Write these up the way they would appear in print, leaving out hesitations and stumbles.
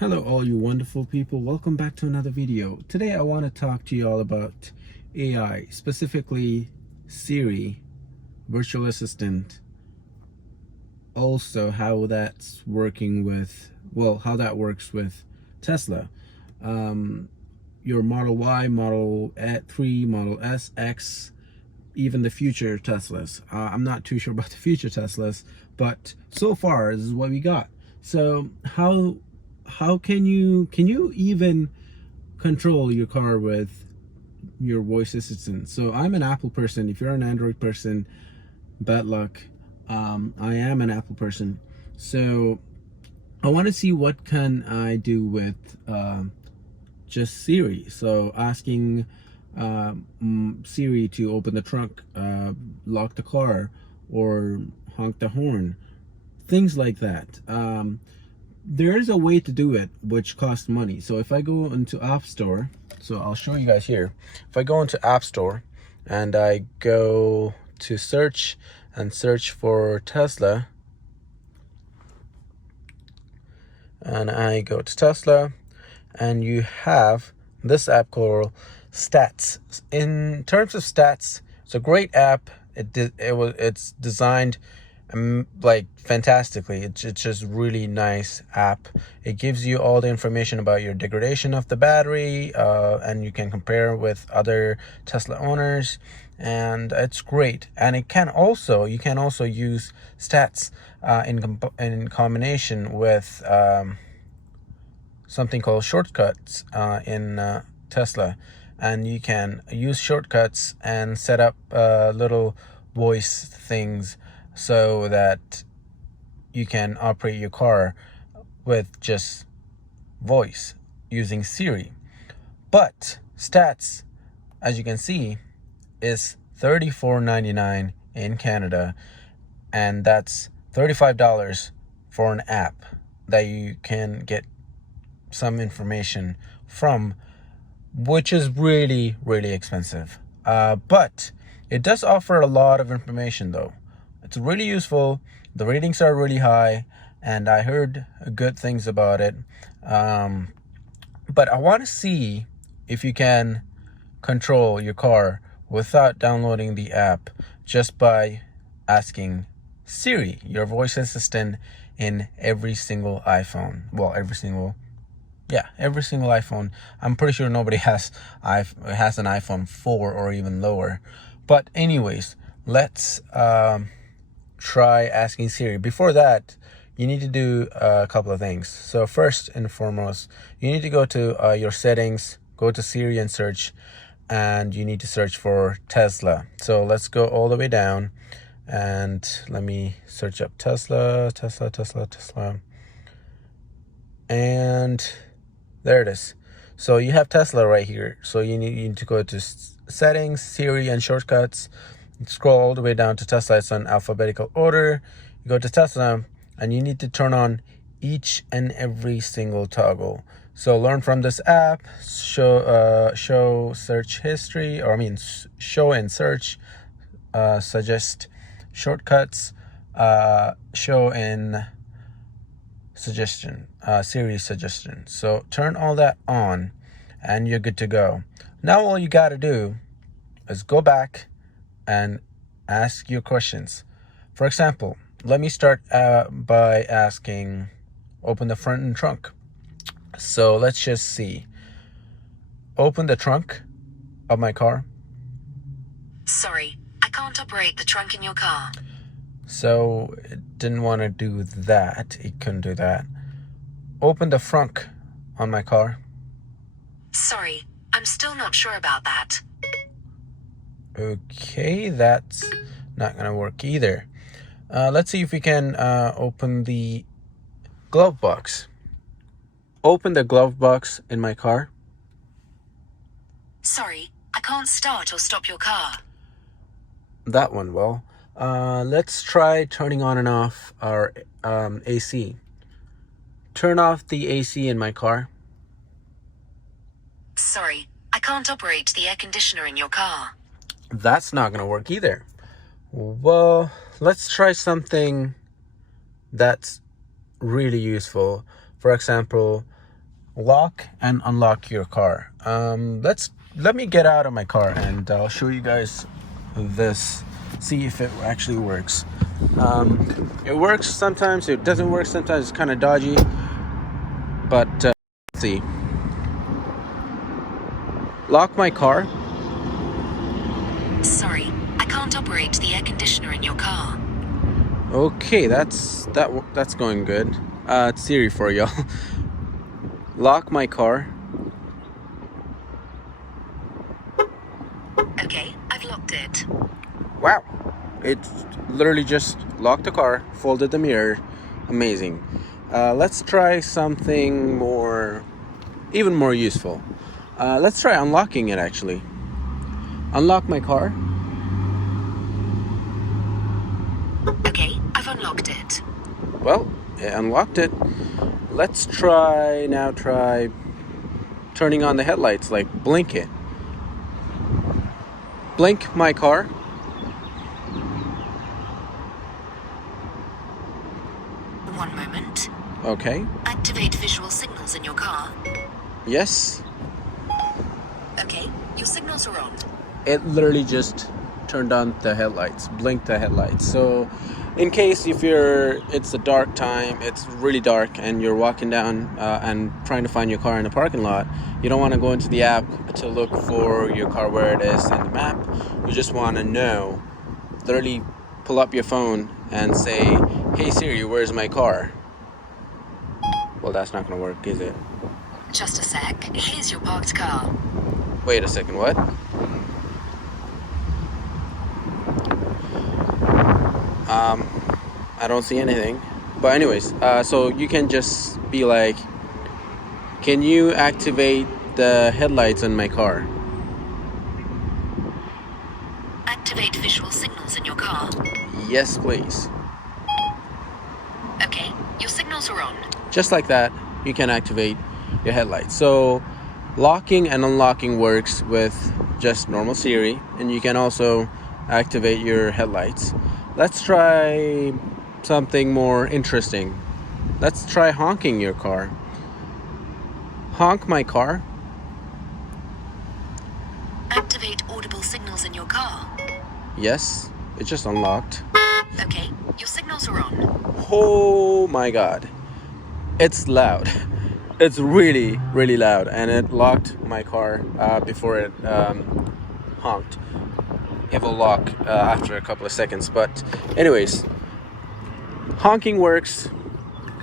Hello all you wonderful people, welcome back to another video. Today I want to talk to you all about AI, specifically Siri, virtual assistant, also how that's working with, how that works with Tesla. Your Model Y, Model 3, Model S, X, even the future Teslas. I'm not too sure about the future Teslas, but so far this is what we got. So how can you even control your car with your voice assistant? So I'm an Apple person. If you're an Android person, bad luck. I am an Apple person, so I want to see what can I do with just Siri. So asking Siri to open the trunk, lock the car, or honk the horn, things like that. There is a way to do it which costs money. So if I go into App Store, so I'll show you guys here. If I go into App Store and I go to search and search for Tesla, and I go to Tesla, and you have this app called Stats. In terms of stats, it's a great app. It's designed like fantastically. It's just really nice app. It gives you all the information about your degradation of the battery, and you can compare with other Tesla owners, and it's great. And you can also use stats in combination with something called shortcuts in Tesla, and you can use shortcuts and set up little voice things so that you can operate your car with just voice using Siri. But stats, as you can see, is $34.99 in Canada, and that's $35 for an app that you can get some information from, which is really expensive. But it does offer a lot of information though. It's really useful. The ratings are really high, and I heard good things about it. But I want to see if you can control your car without downloading the app, just by asking Siri, your voice assistant, in every single iPhone. Well, every single iPhone. I'm pretty sure nobody has an iPhone 4 or even lower. But anyways, let's try asking Siri. Before that, you need to do a couple of things. So first and foremost, you need to go to your settings, go to Siri and search, and you need to search for Tesla. So let's go all the way down, and let me search up Tesla, and there it is. So you have Tesla right here. So you need to go to settings, Siri, and shortcuts. Scroll all the way down to Tesla. It's in alphabetical order. You go to Tesla, and you need to turn on each and every single toggle. So learn from this app. Show search history, or show and search. Suggest shortcuts. Show in suggestion, Siri suggestion. So turn all that on, and you're good to go. Now all you got to do is go back and ask your questions. For example, let me start by asking, open the front and trunk. So let's just see. Open the trunk of my car. Sorry, I can't operate the trunk in your car. So it didn't want to do that. It couldn't do that. Open the front on my car. Sorry, I'm still not sure about that. Okay, that's not gonna work either. Let's see if we can open the glove box. Open the glove box in my car. Sorry, I can't start or stop your car. That one, well. Let's try turning on and off our AC. Turn off the AC in my car. Sorry, I can't operate the air conditioner in your car. That's not gonna work either. Well, let's try something that's really useful. For example, lock and unlock your car. Let me get out of my car and I'll show you guys this, see if it actually works. It works sometimes, it doesn't work sometimes, it's kind of dodgy, but let's see. Lock my car. Sorry, I can't operate the air conditioner in your car. Okay, that's going good. It's Siri for y'all. Lock my car. Okay, I've locked it. Wow, it literally just locked the car, folded the mirror. Amazing. Let's try something even more useful. Let's try unlocking it actually. Unlock my car. Okay, I've unlocked it. Well, it unlocked it. Let's try turning on the headlights, like blink it. Blink my car. One moment. Okay. Activate visual signals in your car. Yes. Okay, your signals are on. It literally just turned on the headlights, blinked the headlights. So in case it's a dark time, it's really dark and you're walking down and trying to find your car in a parking lot, you don't want to go into the app to look for your car where it is in the map. You just want to know, literally pull up your phone and say, hey Siri, where's my car? Well, that's not going to work, is it? Just a sec. Here's your parked car. Wait a second, what? I don't see anything. But anyways, so you can just be like, can you activate the headlights on my car? Activate visual signals in your car. Yes, please. Okay, your signals are on. Just like that, you can activate your headlights. So locking and unlocking works with just normal Siri, and you can also activate your headlights. Let's try something more interesting. Let's try honking your car. Honk my car. Activate audible signals in your car. Yes, it just unlocked. Okay, your signals are on. Oh my god. It's loud. It's really, really loud, and it locked my car before it honked. It will lock after a couple of seconds, but anyways, honking works,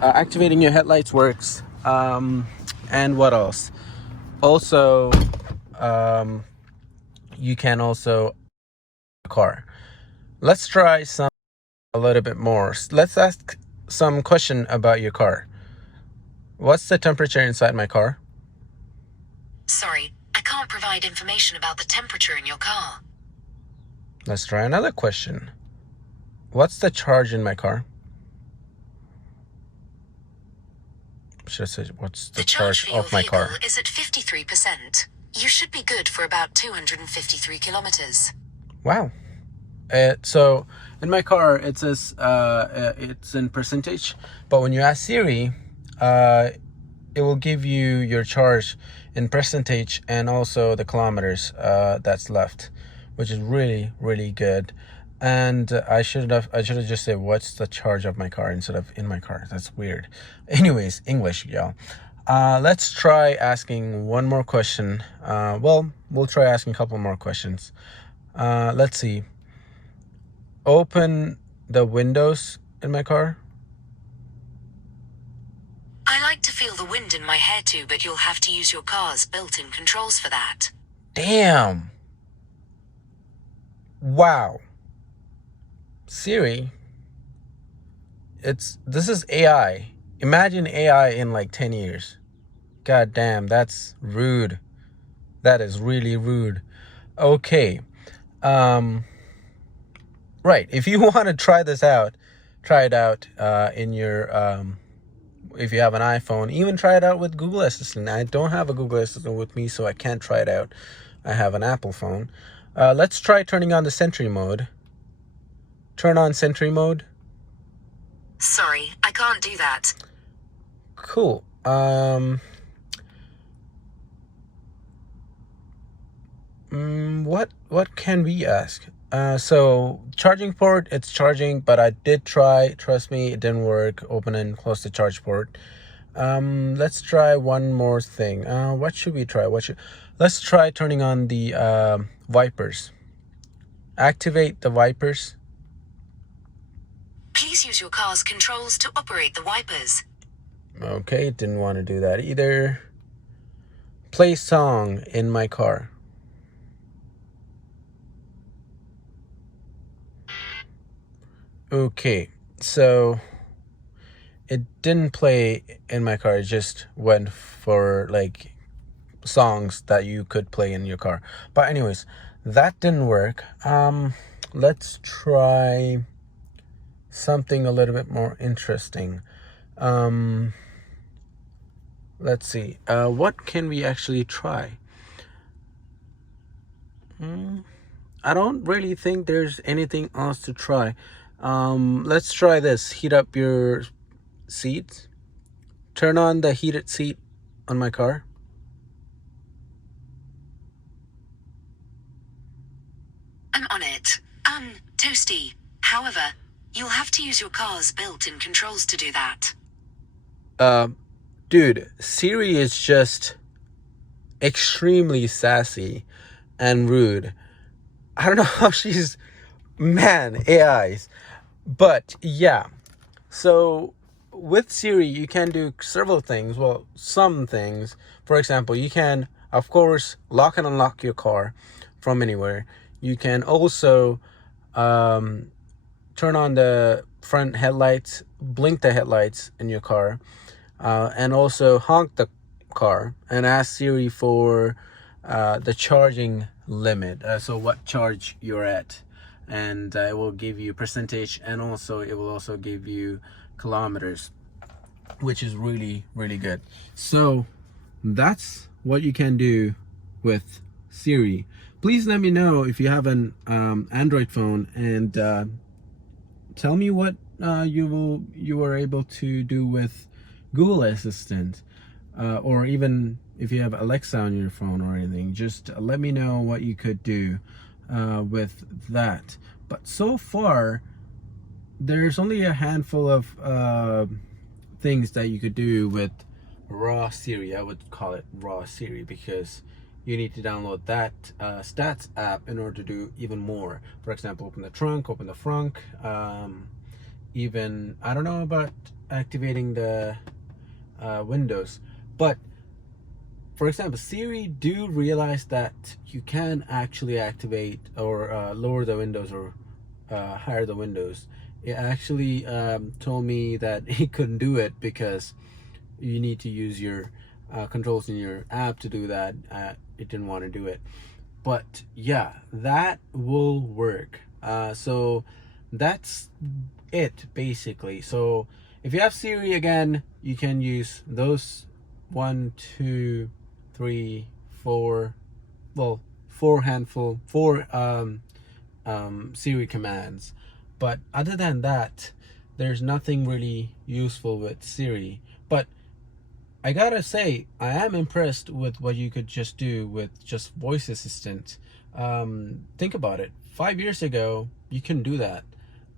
activating your headlights works, and what else? Also, you can also car. Let's try a little bit more. Let's ask some question about your car. What's the temperature inside my car? Sorry, I can't provide information about the temperature in your car. Let's try another question. What's the charge in my car? Should I say, what's the charge for your of my vehicle car? is at 53%. You should be good for about 253 kilometers. Wow. So in my car, it says it's in percentage, but when you ask Siri, it will give you your charge in percentage and also the kilometers that's left, which is really, really good. And I should have just said what's the charge of my car instead of in my car. That's weird. Anyways, English, y'all. Let's try asking one more question. We'll try asking a couple more questions. Let's see. Open the windows in my car. I like to feel the wind in my hair too, but you'll have to use your car's built-in controls for that. Damn. Wow. Siri, this is AI. Imagine AI in like 10 years. God damn, that's rude. That is really rude. Okay. Right. If you want to try this out, try it out in your if you have an iPhone, even try it out with Google Assistant. I don't have a Google Assistant with me, so I can't try it out. I have an Apple phone. Let's try turning on the Sentry mode. Turn on Sentry mode. Sorry, I can't do that. Cool. What can we ask? So charging port, it's charging, but I did try. Trust me, it didn't work. Open and close the charge port. Let's try one more thing. What should we try? Let's try turning on the wipers. Activate the wipers. Please use your car's controls to operate the wipers. Okay, didn't want to do that either. Play song in my car. Okay, so it didn't play in my car. It just went for like songs that you could play in your car. But anyways, that didn't work. Let's try something a little bit more interesting. Let's see. What can we actually try? I don't really think there's anything else to try. Let's try this. Heat up your seats. Turn on the heated seat on my car. I'm on it. Toasty. However, you'll have to use your car's built-in controls to do that. Dude, Siri is just extremely sassy and rude. I don't know how she's, man, AIs. But yeah, so with Siri, you can do several things. Well, some things. For example, you can, of course, lock and unlock your car from anywhere. You can also turn on the front headlights, blink the headlights in your car, and also honk the car and ask Siri for the charging limit. So what charge you're at, and it will give you percentage, and also it will also give you kilometers, which is really, really good. So that's what you can do with Siri. Please let me know if you have an Android phone, and tell me what you were able to do with Google Assistant, or even if you have Alexa on your phone or anything. Just let me know what you could do with that. But so far, there's only a handful of things that you could do with raw Siri. I would call it raw Siri because you need to download that stats app in order to do even more. For example, open the trunk, open the frunk, even, I don't know about activating the windows, but for example, Siri do realize that you can actually activate or lower the windows or higher the windows. It actually told me that it couldn't do it because you need to use your controls in your app to do that. It didn't want to do it, but yeah, that will work. So that's it basically. So if you have Siri, again, you can use those 1, 2, 3, 4, well, four Siri commands. But other than that, there's nothing really useful with Siri. But I gotta say, I am impressed with what you could just do with just voice assistant. Think about it. 5 years ago, you couldn't do that.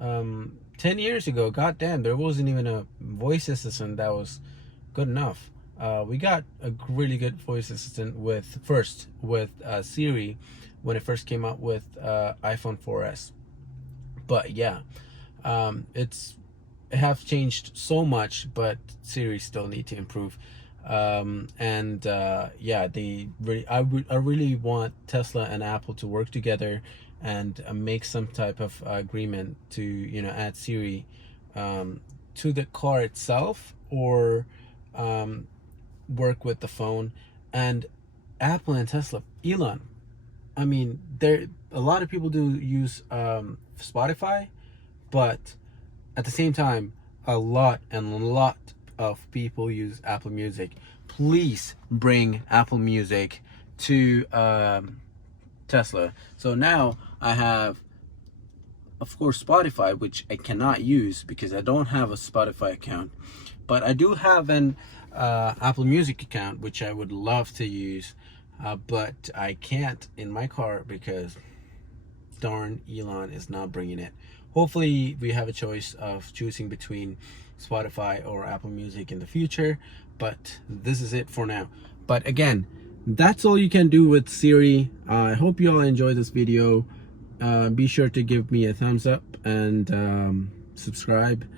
10 years ago, goddamn, there wasn't even a voice assistant that was good enough. We got a really good voice assistant with Siri when it first came out with iPhone 4S. But yeah, it have changed so much, but Siri still need to improve. Yeah, I really want Tesla and Apple to work together and make some type of agreement to add Siri to the car itself, or work with the phone. And Apple and Tesla, Elon, I mean, a lot of people do use Spotify, but at the same time, a lot of people use Apple Music. Please bring Apple Music to Tesla. So now I have, of course, Spotify, which I cannot use because I don't have a Spotify account, but I do have an Apple Music account, which I would love to use. but I can't in my car because darn Elon is not bringing it. Hopefully we have a choice of choosing between Spotify or Apple Music in the future, but this is it for now. But again, that's all you can do with Siri. I hope you all enjoyed this video. Be sure to give me a thumbs up and subscribe,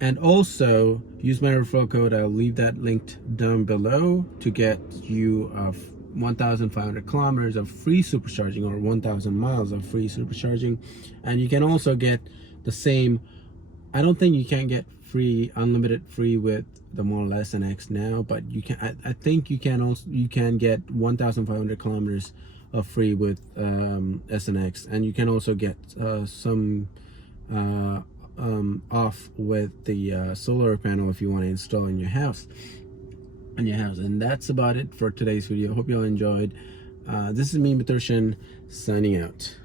and also use my referral code. I'll leave that linked down below to get you 1,500 kilometers of free supercharging, or 1,000 miles of free supercharging. And you can also get the same. I don't think you can get free unlimited free with the Model S and X now, but you can. I think you can also get 1,500 kilometers of free with S and X, and you can also get some off with the solar panel if you want to install in your house. And that's about it for today's video. Hope you all enjoyed. This is me, Miturshan, signing out.